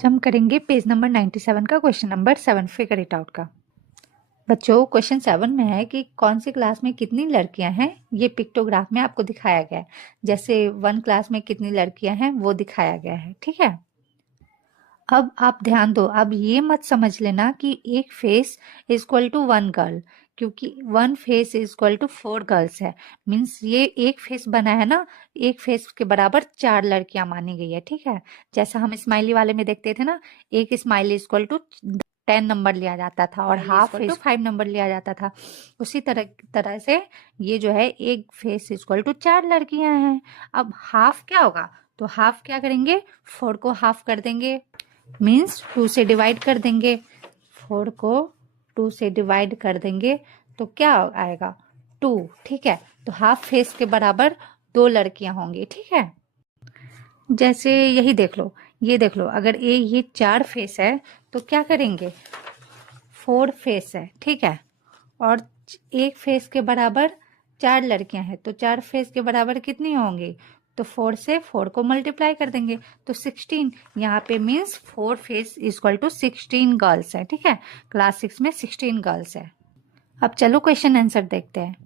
हम करेंगे page number 97 का question number 7 figure it out का। बच्चों क्वेश्चन 7 में है कि कौन सी क्लास में कितनी लड़कियां हैं, ये पिक्टोग्राफ में आपको दिखाया गया है। जैसे 1 क्लास में कितनी लड़कियां हैं वो दिखाया गया है, ठीक है। अब आप ध्यान दो, अब ये मत समझ लेना कि एक face is equal to 1 girl, क्योंकि 1 face is equal to 4 girls है। मीन्स ये एक फेस बना है ना, एक फेस के बराबर 4 लड़कियां मानी गई है, ठीक है। जैसा हम स्माइली वाले में देखते थे ना, एक smiley is equal to 10 number लिया जाता था और हाफ फेस 5 नंबर लिया जाता था। उसी तरह से ये जो है एक फेस इज इक्वल टू 4 लड़कियां हैं। अब हाफ क्या होगा, तो हाफ क्या करेंगे, 4 को हाफ कर देंगे, मीन्स 2 से डिवाइड कर देंगे। 4 को 2 से डिवाइड कर देंगे तो क्या आएगा, 2, ठीक है। तो हाफ फेस के बराबर 2 लड़कियां होंगी, ठीक है। जैसे यही देख लो, ये देख लो, अगर ये 4 फेस है तो क्या करेंगे, 4 फेस है, ठीक है। और एक फेस के बराबर 4 लड़कियां हैं, तो 4 फेस के बराबर कितनी होंगी, तो 4 से 4 को मल्टीप्लाई कर देंगे तो 16। यहाँ पे means 4 face equal to 16 girls है, ठीक है। क्लास 6 में 16 गर्ल्स है। अब चलो क्वेश्चन आंसर देखते हैं।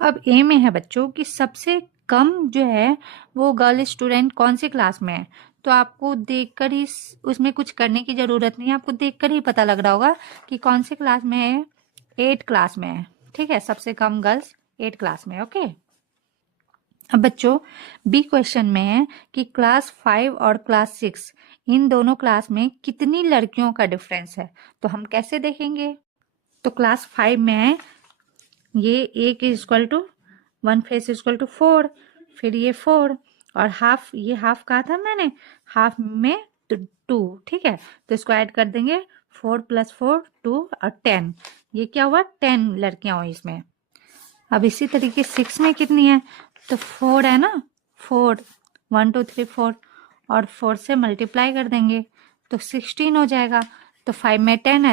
अब ए में है बच्चों कि सबसे कम जो है वो गर्ल स्टूडेंट कौन सी क्लास में है। तो आपको देखकर ही उसमें कुछ करने की जरूरत नहीं है, आपको देखकर ही पता लग रहा होगा कि कौन सी क्लास में है, 8 क्लास में है, ठीक है। सबसे कम गर्ल्स 8 क्लास में, ओके। अब बच्चों बी क्वेश्चन में है कि क्लास 5 और क्लास 6 इन दोनों क्लास में कितनी लड़कियों का डिफरेंस है। तो हम कैसे देखेंगे, तो क्लास 5 में है ये एक is equal to 1 face is equal to 4, फिर ये 4 और हाफ, ये हाफ कहा था मैंने, हाफ में 2, ठीक है। तो इसको ऐड कर देंगे, 4 + 4 2 और 10, ये क्या हुआ, 10 लड़कियां हुई इसमें। अब इसी तरीके 6 में कितनी है, तो 4 है ना, 4 1 2 3 4 और 4 से मल्टीप्लाई कर देंगे तो 16 हो जाएगा। तो 5 में 10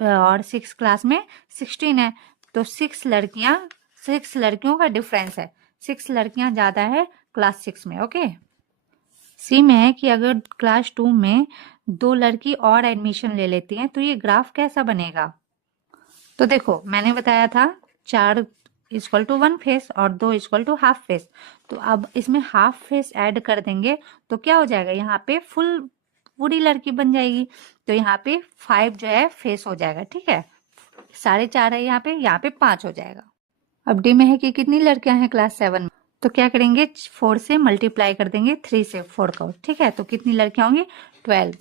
है और 6 क्लास में 16 है, तो 6 लड़कियों का डिफरेंस है, 6 लड़कियां ज्यादा है क्लास 6 में, ओके। सी में है कि अगर क्लास 2 में 2 लड़की और एडमिशन ले लेती हैं तो ये ग्राफ कैसा बनेगा। तो देखो मैंने बताया था 4 इक्वल टू 1 फेस और 2 इक्वल टू हाफ फेस, तो अब इसमें हाफ फेस ऐड कर देंगे तो क्या हो जाएगा, यहाँ पे पूरी लड़की बन जाएगी। तो यहाँ पे 5 जो है फेस हो जाएगा, ठीक है। 4.5 है यहाँ पे 5 हो जाएगा। अब डी में है कि कितनी लड़कियां हैं क्लास 7 में, तो क्या करेंगे, 4 से मल्टीप्लाई कर देंगे 3 से 4 को, ठीक है। तो कितनी लड़कियां होंगी, 12।